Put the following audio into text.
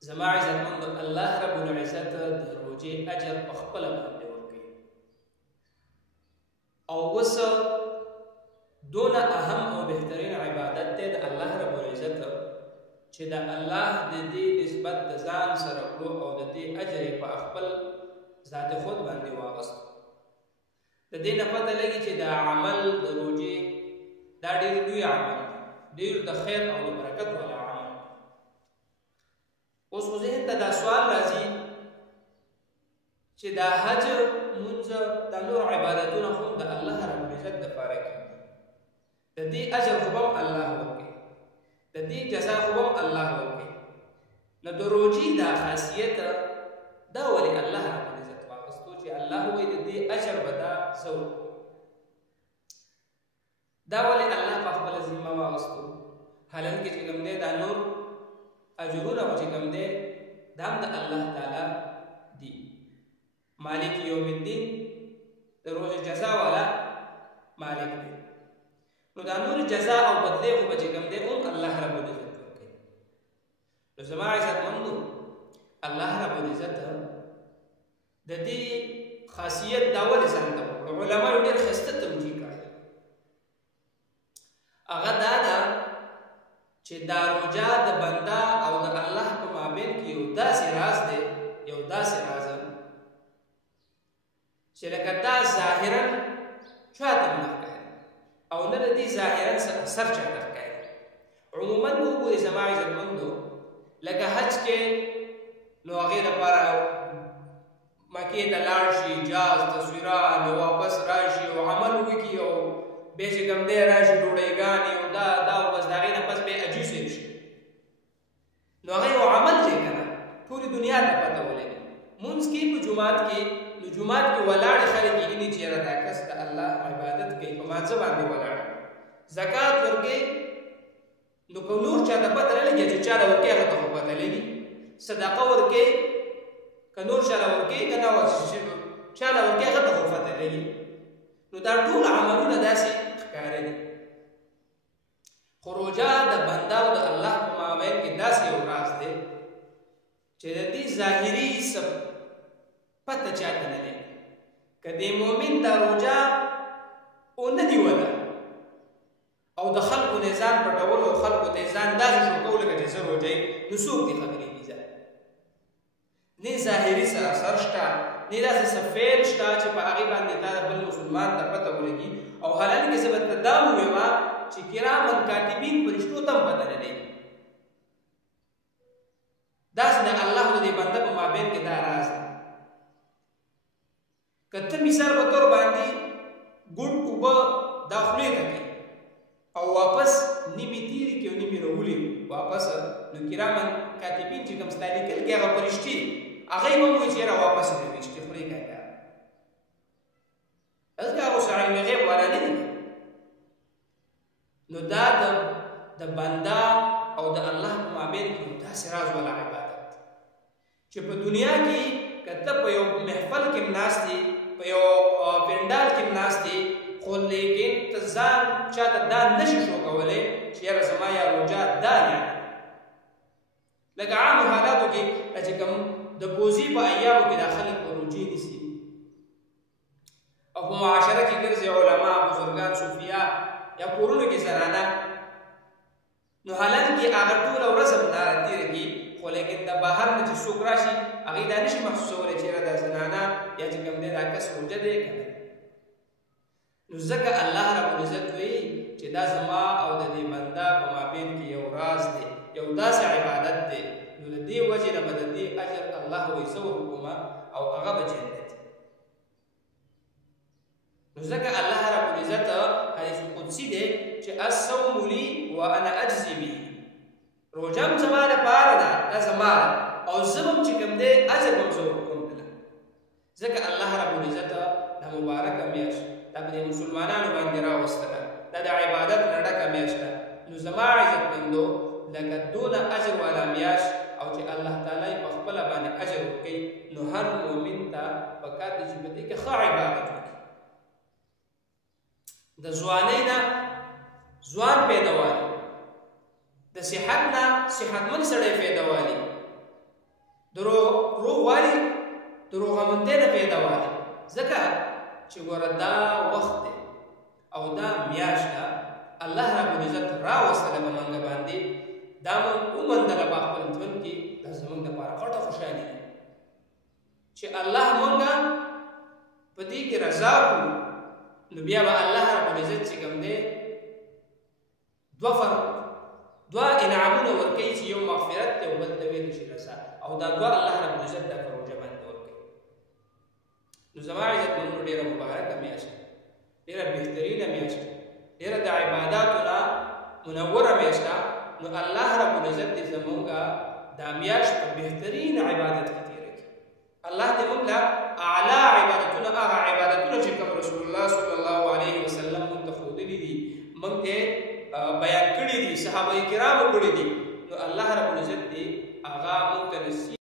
زما عزتمند الله رب العزت د روزې اجر په خپله باندې ورکوي او اوس دونه اهم او بهترین عبادت دی د الله رب العزت چې د الله د دې نسبت د ځان سره کړو او د دې اجر یې په خپل ذات خود باندې واغست. د دې نه پته لګي چې دا عمل د روزې دا ډېر لوی عمل ډېر د خیر او د برکت والا عمل. اوس خو ذهن ته دا سوال راځي چې دا حج مونځ دا نور عبادتونه خو د الله رب العزت دپاره کېږي، د دې اجر خو به هم الله ورکوي، د دې جزا خو به هم الله ورکوي. نو د روزې دا خاصیت دا ولې الله رب العزت واغستو چې الله وایي د دې اجر به دا زه ورکوم؟ دا ولې الله په خپله ذمه واغستو؟ حالانکې چې کوم دی دا نور اجرونه خو چې کوم دی دا هم د الله تعالی دي. مالک یوم الدین د روز جزا والا مالک دی. نو دا نور جزا او بدلې خو به چې کوم دی هم الله رب العزت ورکوي. نو زما عزتمندو الله رب العزت د دې خاصیت دا ولې ځان ته وکړو؟ علماو ډېر ښایسته توجیه کړی. هغه دا ده چې دا روژه د بنده او د الله په مابین کې یو داسې راز دی، یو داسې راز چې لکه دا ظاهرا چاته نه ښکاري او نه د دې ظاهرا اثر چاته ښکاري. عموما که وګورئ زما عزتمندو لکه حج کې نو هغې لپاره مکې ته لاړ شي، جاز تصویران او واپس راشي او عمل وکړي او بیا چې کوم دی راشي ډوډۍ او دا او بس د هغې نه پس بیا عجیب صاحب شي. نو هغه یو عمل دی که نه ټولې دنیا ته پته ولګي. مونځ کې په جومات کې نو جومات کې ولاړې خلک یې چې یاره دا کس د الله عبادت کوي، په مانځه باندې ولاړ. زکات ورکوي نو که نور چا ته پته نه لګي چې چا له ورکوي هغه ته خو پته لګي. صدقه ورکوي که نور چا له ورکوي که نه چا له ورکوي هغه ته خو پته لګي. نو دا ټول عملونه داسې ښکاره دي. خو روژه د بنده او د الله په مابین کې داسې یو راز دی چې د دې ظاهري څه پته چاته نه لګي. که د مؤمن دا روژه ونه نیوله او د خلکو نه ځان پټول او خلکو ته ځان داسې شو کول لکه چې زه روژه یم، نو څوک دې خبرې دي؟ نه ظاهري څه اثر شته، نه داسې څه فعل شته چې په هغې باندې تا د بل مسلمان ته پته ولګي. او حالانکې زه به ته دا ووایم چې کرامن کاتبین فرشتو ته هم پته نه لګي. داسې د الله د دې بنده په مابین کې دا راز دی. که ته مثال په طور باندې ګوډ اوبه دا خولې ته کړي او واپس نیمې تېرې کړي او نیمې راولي واپس، نو کرامن کاتبین چې کوم ستا لیکل کړي هغه فرشتې هغې به ووایي چې یاره واپس یې راویشتې خولې کړه. ځکه هغه اوس علم غیب والا نه دي. نو دا د بنده او د الله په مابین کې داسې راز والا عبادت چې په دنیا کې که ته په یو محفل کې ناست یې، په یو پنډال کې ناست یې، خو لیکن ته ځان چاته دا نشي شو کولی چې یاره زما یا روژه دا یعنې لکه عامو حالاتو کې چې کوم د پوزي په ایامو کې دا خلک په روژې نیسي او په معاشره کې ګرځي علما، بزرګان، صوفیا یا کورونو کې زنانه. نو حالانکې هغه ټوله ورځ هم دا تېره کړي، خو لیکن د بهر نه چې څوک راشي هغې دا نشي محسوسولی چې یاره دا زنانه یا چې کوم دی دا کس روژه دی که نه. نو ځکه الله رب العزت وایي چې دا زما او د دې بنده په مابین کې یو راز دی، یو داسې عبادت دی. نو د دې وجې نه به د دې اجر الله وایي زه ورکومه او هغه به جنت. نو ځکه الله رب العزت حدیث قدسي دی چې الصوم لي وانا اجزي به. روژه هم زما لپاره ده، دا زما ده او زه به هم چې کوم دی اجر به هم زه ورکوم دله. ځکه الله رب العزت دا مبارکه میاشت دا په دې مسلمانانو باندې راوستله، دا د عبادت نه ډکه میاشت ده. نو زما عزتمندو لکه دونه اجر والا میاشت او چې الله تعالی په خپله باندې اجر ورکوي، نو هر مؤمن ته پکار دی چې په دې کې ښه عبادت وکړي. د ځوانۍ نه ځوان پیداوالي، د صحت نه صحتمند سړی پیداوالي، ځکه چې ګوره دا وخت دی او دا میاشت ده الله رب العزت راوستله په موږ باندې دا موږ وموندله په خپل ژوند کې دا زموږ دپاره غټه خوشحالي ده چې الله موږ په دې کې رضا کړو نو بیا به الله رب العزت چې کوم دی دوه انعامونه ورکوي چې یو مغفرت دی او بل ته ویلی شي رضا او دا دوه الله رب العزت دا په روژه باندې ورکوي نو زما عزتمنو ډېره مبارکه میاشت ده ډېره بهترینه میاشت ده ډېره د عباداتو نه منوره میاشت ده نو الله رب العزت دې زموږ دا میاشت په بهترین عبادت کې تېره کړي الله دې موږ له اعلی عبادتونه هغه عبادتونه چې کوم رسول الله صلی الله علیه وسلم موږ ته ښودلي دي موږ ته بیان کړي دي صحابه کرامو کړي دي نو الله رب العزت دې هغه موږ ته نصیب